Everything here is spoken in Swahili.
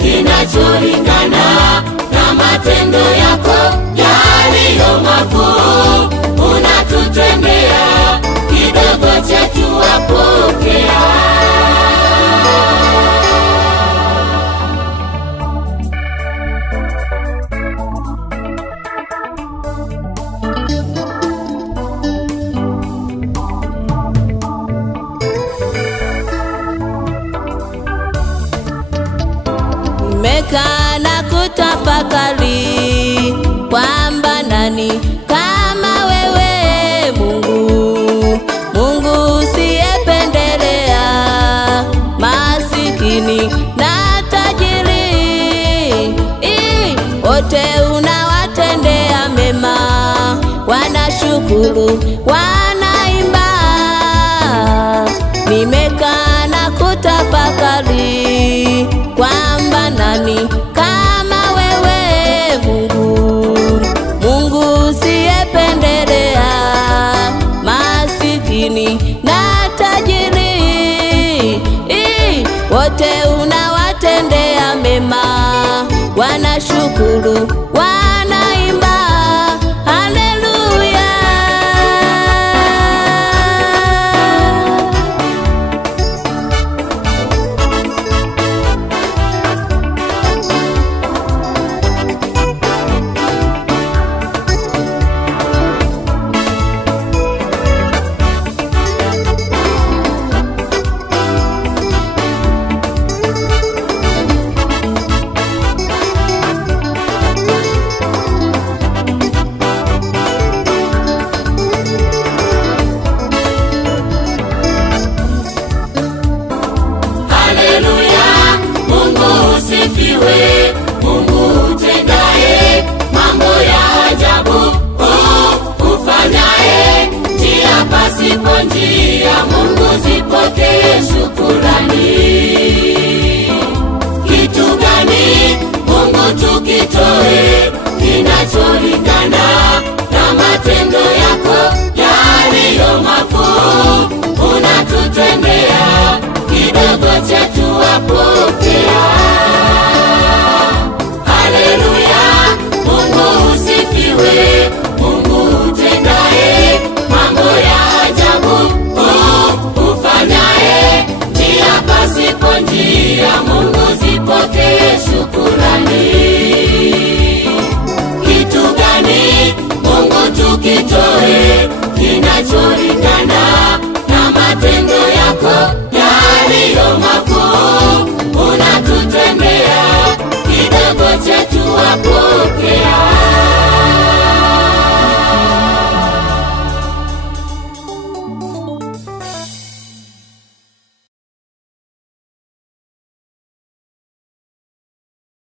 kinacholingana na matendo yako yaliyo makuu. Unatutendea kidogo chetu wapokea. Nimekaa na kutafakari kwamba nani kama wewe Mungu, Mungu usiyependelea masikini na tajiri, wote unawatendea mema, wanashukuru, wanaimba. Nimekaa na kutafakari kwamba nani kama wewe Mungu, Mungu usiyependelea masikini na tajiri, wote unawatendea mema, wanashukuru, wanaimba. Haleluya. wewe Mungu utendaye mambo ya ajabu, ufanyaye njia pasipo njia. Mungu zipokee shukrani. Kitu gani Mungu tukitoe kinacholingana na matendo yako yaliyo makuu? Unatutendea kidogo chetu hapo